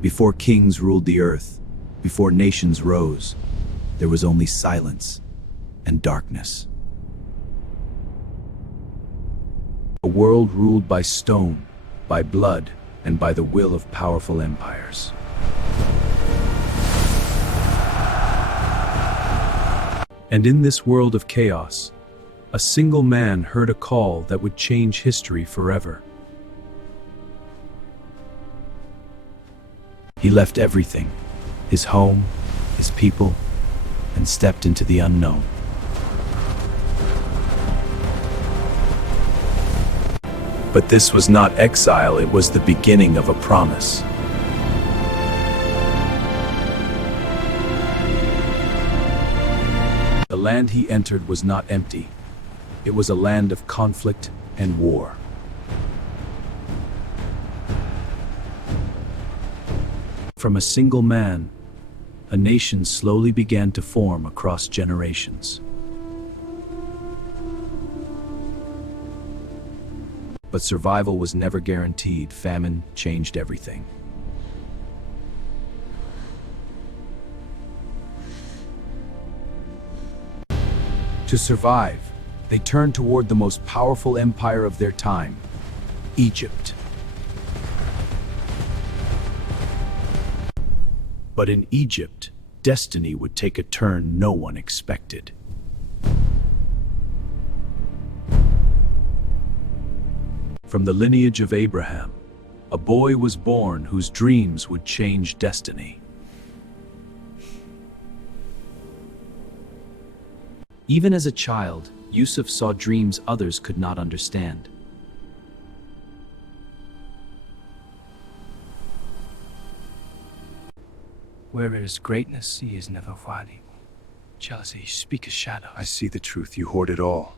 Before kings ruled the earth, before nations rose, there was only silence and darkness. A world ruled by stone, by blood, and by the will of powerful empires. And in this world of chaos, a single man heard a call that would change history forever. He left everything, his home, his people, and stepped into the unknown. But this was not exile, it was the beginning of a promise. The land he entered was not empty. It was a land of conflict and war. From a single man, a nation slowly began to form across generations. But survival was never guaranteed. Famine changed everything. To survive, they turned toward the most powerful empire of their time, Egypt. But in Egypt, destiny would take a turn no one expected. From the lineage of Abraham, a boy was born whose dreams would change destiny. Even as a child, Yusuf saw dreams others could not understand. Where there is greatness, he is never worthy. Jealousy, speak a shadow. I see the truth. You hoard it all.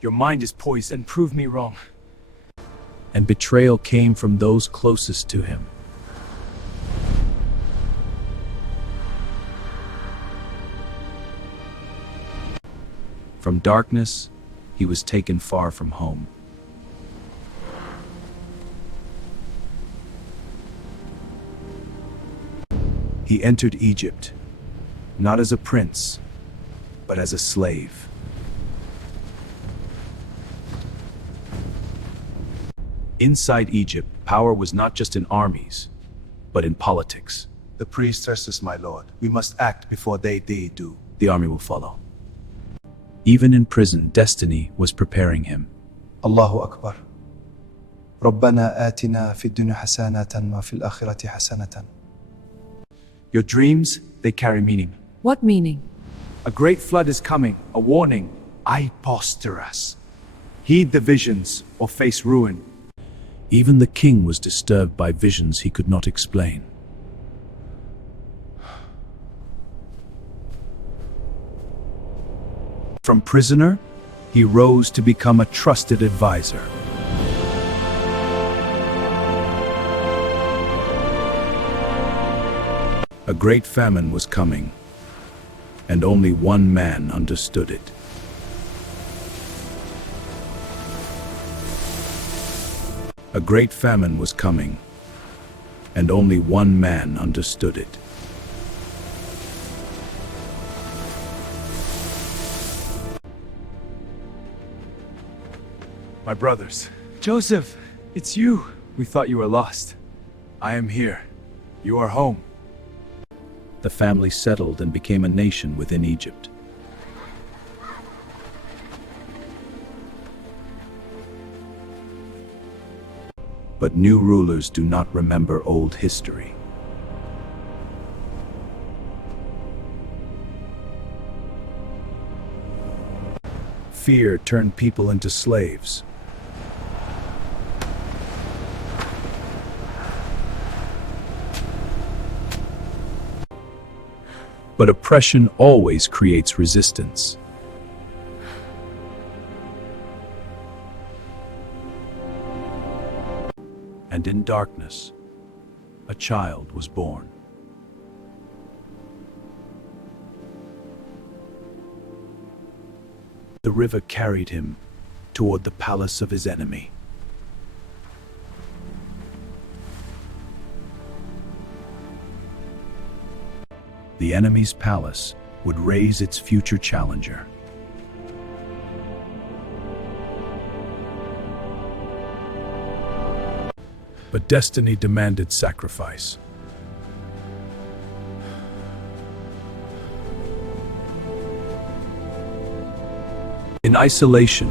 Your mind is poised, and prove me wrong. And betrayal came from those closest to him. From darkness, he was taken far from home. He entered Egypt, not as a prince, but as a slave. Inside Egypt, power was not just in armies, but in politics. The priest trusts, my lord. We must act before they do. The army will follow. Even in prison, destiny was preparing him. Allahu Akbar. ربنا آتنا في الدنيا حسنة وفي الآخرة حسنة. Your dreams, they carry meaning. What meaning? A great flood is coming, a warning. Preposterous. Heed the visions or face ruin. Even the king was disturbed by visions he could not explain. From prisoner, he rose to become a trusted advisor. A great famine was coming, and only one man understood it. A great famine was coming, and only one man understood it. My brothers. Joseph, it's you. We thought you were lost. I am here. You are home. The family settled and became a nation within Egypt. But new rulers do not remember old history. Fear turned people into slaves. But oppression always creates resistance. And in darkness, a child was born. The river carried him toward the palace of his enemy. The enemy's palace would raise its future challenger. But destiny demanded sacrifice. In isolation,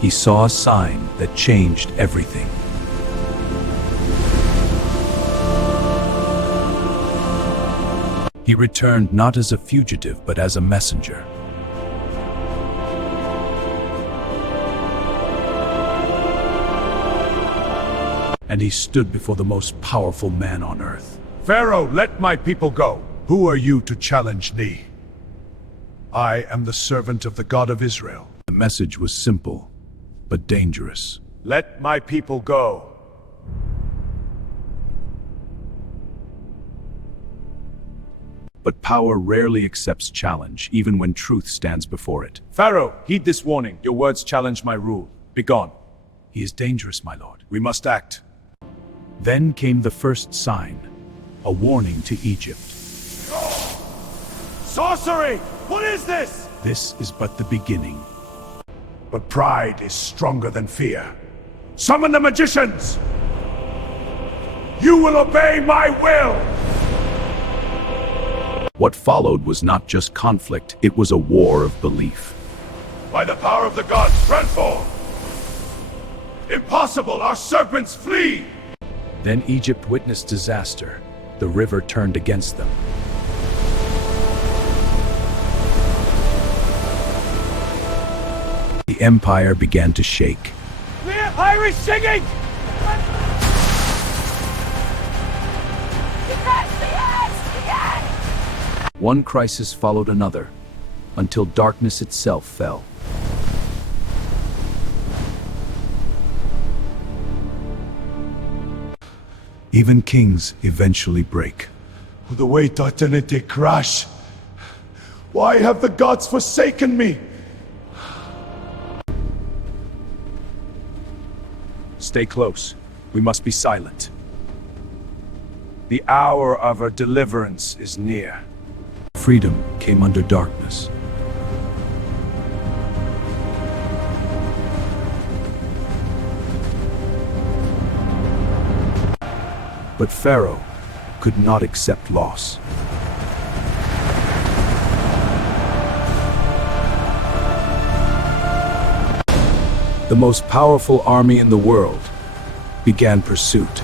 he saw a sign that changed everything. He returned not as a fugitive, but as a messenger. And he stood before the most powerful man on earth. Pharaoh, let my people go. Who are you to challenge me? I am the servant of the God of Israel. The message was simple, but dangerous. Let my people go. But power rarely accepts challenge, even when truth stands before it. Pharaoh, heed this warning. Your words challenge my rule. Begone. He is dangerous, my lord. We must act. Then came the first sign, a warning to Egypt. Sorcery! What is this? This is but the beginning. But pride is stronger than fear. Summon the magicians! You will obey my will! What followed was not just conflict, it was a war of belief. By the power of the gods, transform! Impossible! Our serpents flee! Then Egypt witnessed disaster. The river turned against them. The empire began to shake. The empire is shaking! One crisis followed another, until darkness itself fell. Even kings eventually break. The way eternity crash. Why have the gods forsaken me? Stay close. We must be silent. The hour of our deliverance is near. Freedom came under darkness. But Pharaoh could not accept loss. The most powerful army in the world began pursuit.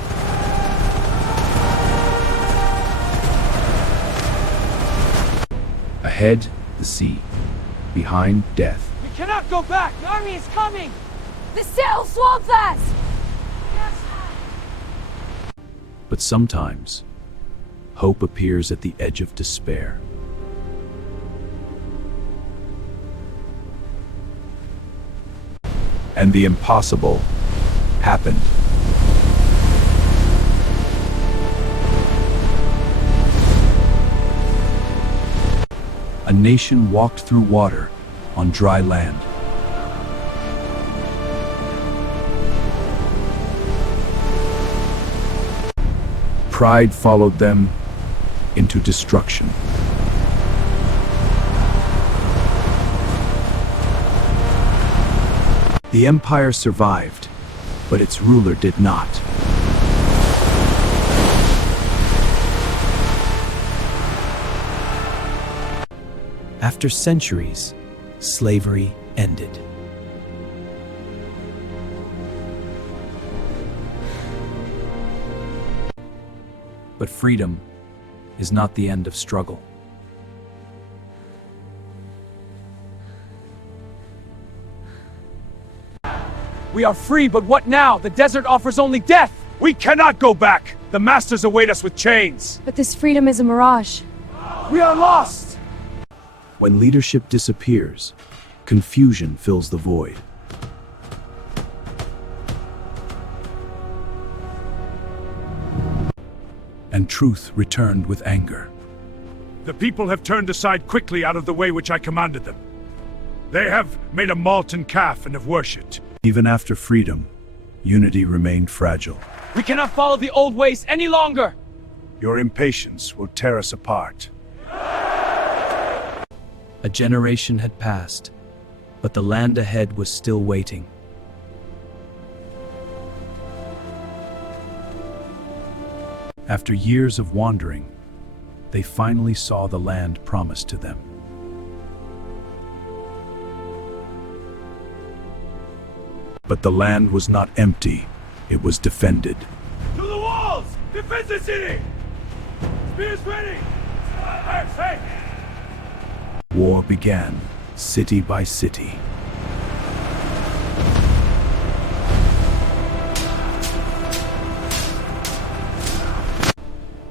Ahead, the sea. Behind, death. We cannot go back! The army is coming! The sail swamp fast! But sometimes, hope appears at the edge of despair. And the impossible happened. A nation walked through water on dry land. Pride followed them into destruction. The empire survived, but its ruler did not. After centuries, slavery ended. But freedom is not the end of struggle. We are free, but what now? The desert offers only death! We cannot go back! The masters await us with chains! But this freedom is a mirage. We are lost! When leadership disappears, confusion fills the void. And truth returned with anger. The people have turned aside quickly out of the way which I commanded them. They have made a molten calf and have worshipped. Even after freedom, unity remained fragile. We cannot follow the old ways any longer! Your impatience will tear us apart. A generation had passed, but the land ahead was still waiting. After years of wandering, they finally saw the land promised to them. But the land was not empty, it was defended. To the walls! Defend the city! Spears ready! Hey! War began, city by city.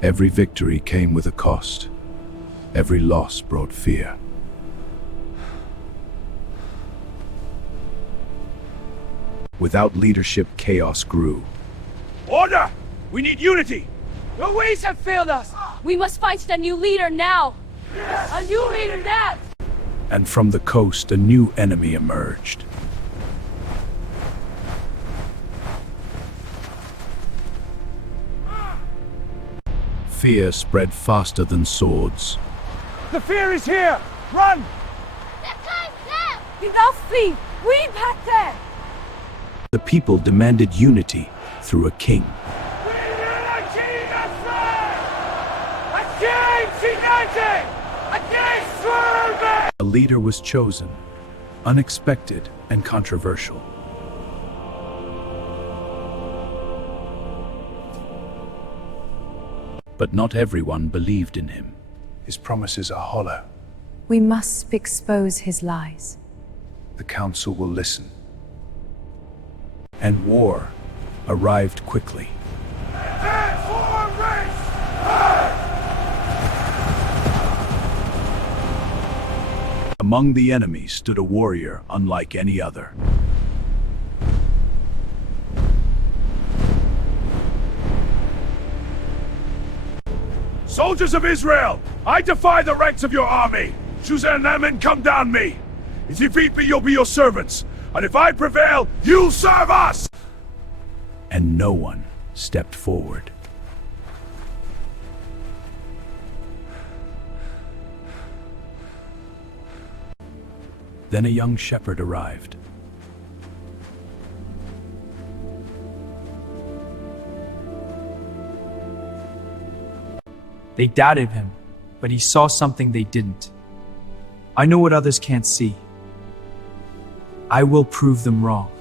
Every victory came with a cost. Every loss brought fear. Without leadership, chaos grew. Order! We need unity! Your ways have failed us! We must find a new leader now! A new leader now! And from the coast, a new enemy emerged. Fear spread faster than swords. The fear is here! Run! Enough, flee! We back there! The people demanded unity through a king. We need a king afraid! A king united! A king swerving! A leader was chosen, unexpected and controversial. But not everyone believed in him. His promises are hollow. We must expose his lies. The council will listen. And war arrived quickly. Transform race! Among the enemy stood a warrior unlike any other. Soldiers of Israel, I defy the ranks of your army. Suzanne and Ammon, come down me. If you defeat me, you'll be your servants. And if I prevail, you'll serve us! And no one stepped forward. Then a young shepherd arrived. They doubted him, but he saw something they didn't. I know what others can't see. I will prove them wrong.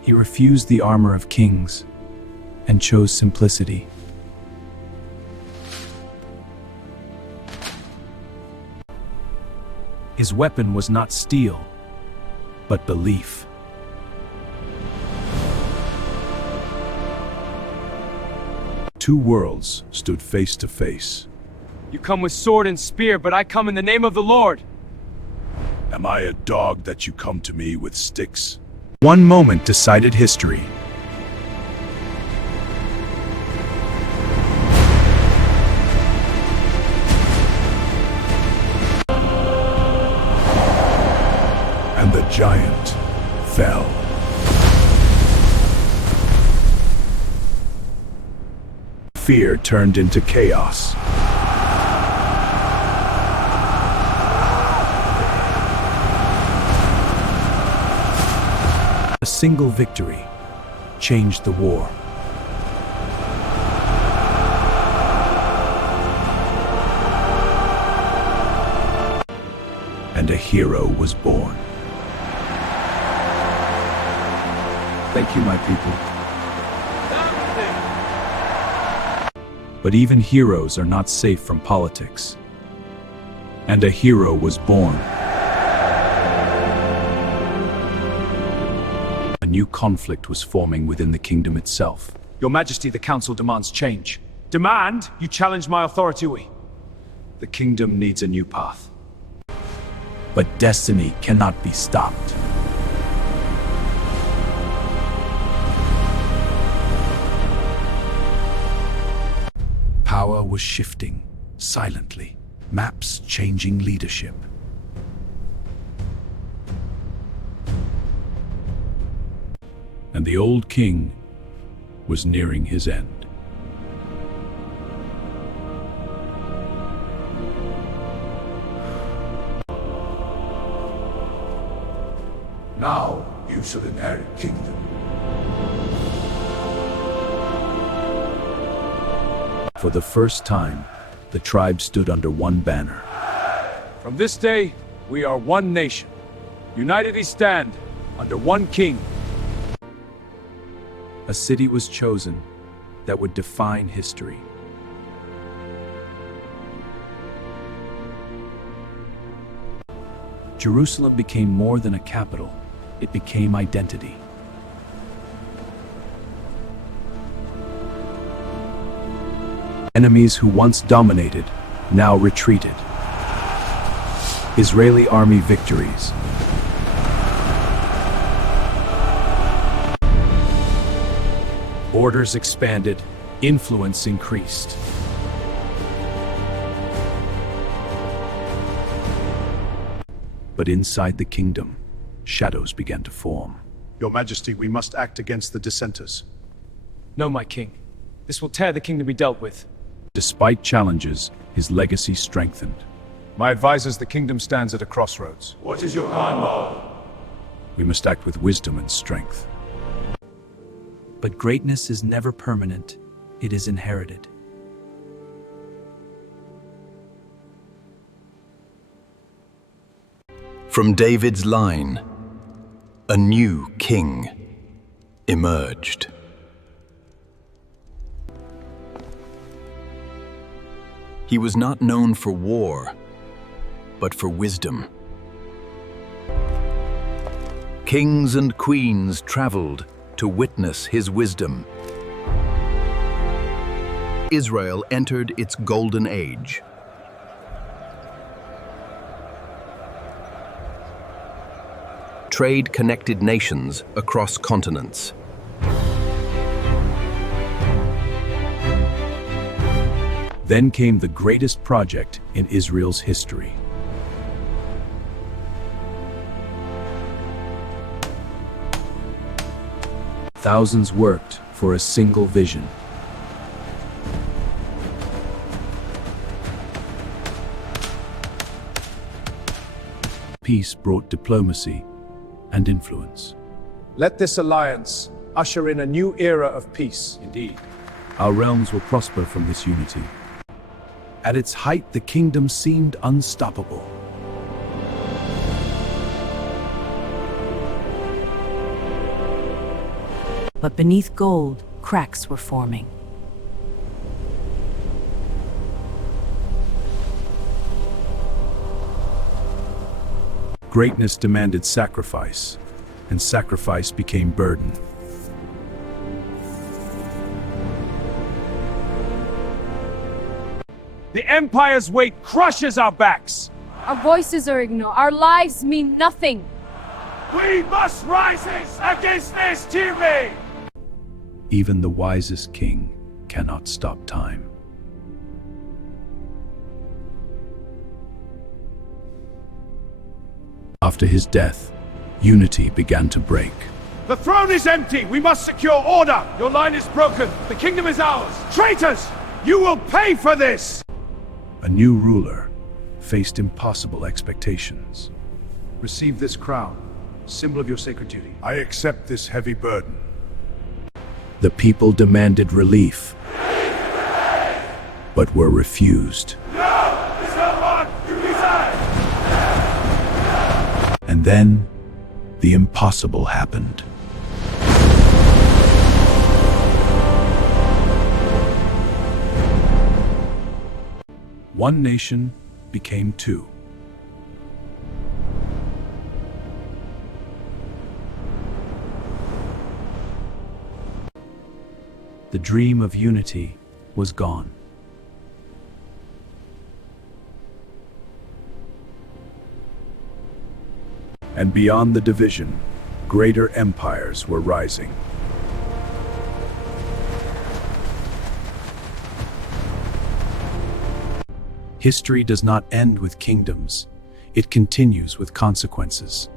He refused the armor of kings and chose simplicity. His weapon was not steel, but belief. Two worlds stood face to face. You come with sword and spear, but I come in the name of the Lord. Am I a dog that you come to me with sticks? One moment decided history. And the giant fell. Fear turned into chaos. A single victory changed the war. And a hero was born. Thank you, my people. But even heroes are not safe from politics. And a hero was born. A new conflict was forming within the kingdom itself. Your Majesty, the Council demands change. Demand? You challenge my authority. The kingdom needs a new path. But destiny cannot be stopped. Power was shifting, silently, maps changing leadership. And the old king was nearing his end. Now you shall inherit kingdom. For the first time, the tribe stood under one banner. From this day, we are one nation. United we stand, under one king. A city was chosen that would define history. Jerusalem became more than a capital. It became identity. Enemies who once dominated now retreated. Israeli army victories. Borders expanded, influence increased. But inside the kingdom, shadows began to form. Your Majesty, we must act against the dissenters. No, my king. This will tear the kingdom we dealt with. Despite challenges, his legacy strengthened. My advisors, the kingdom stands at a crossroads. What is your plan, Lord? We must act with wisdom and strength. But greatness is never permanent. It is inherited. From David's line, a new king emerged. He was not known for war, but for wisdom. Kings and queens traveled to witness his wisdom. Israel entered its golden age. Trade connected nations across continents. Then came the greatest project in Israel's history. Thousands worked for a single vision. Peace brought diplomacy and influence. Let this alliance usher in a new era of peace. Indeed, our realms will prosper from this unity. At its height, the kingdom seemed unstoppable. But beneath gold, cracks were forming. Greatness demanded sacrifice, and sacrifice became burden. The Empire's weight crushes our backs. Our voices are ignored. Our lives mean nothing. We must rise against this tyranny. Even the wisest king cannot stop time. After his death, unity began to break. The throne is empty. We must secure order. Your line is broken. The kingdom is ours. Traitors, you will pay for this. A new ruler faced impossible expectations. Receive this crown, symbol of your sacred duty. I accept this heavy burden. The people demanded relief, but were refused. And then, the impossible happened. One nation became two. The dream of unity was gone. And beyond the division, greater empires were rising. History does not end with kingdoms. It continues with consequences.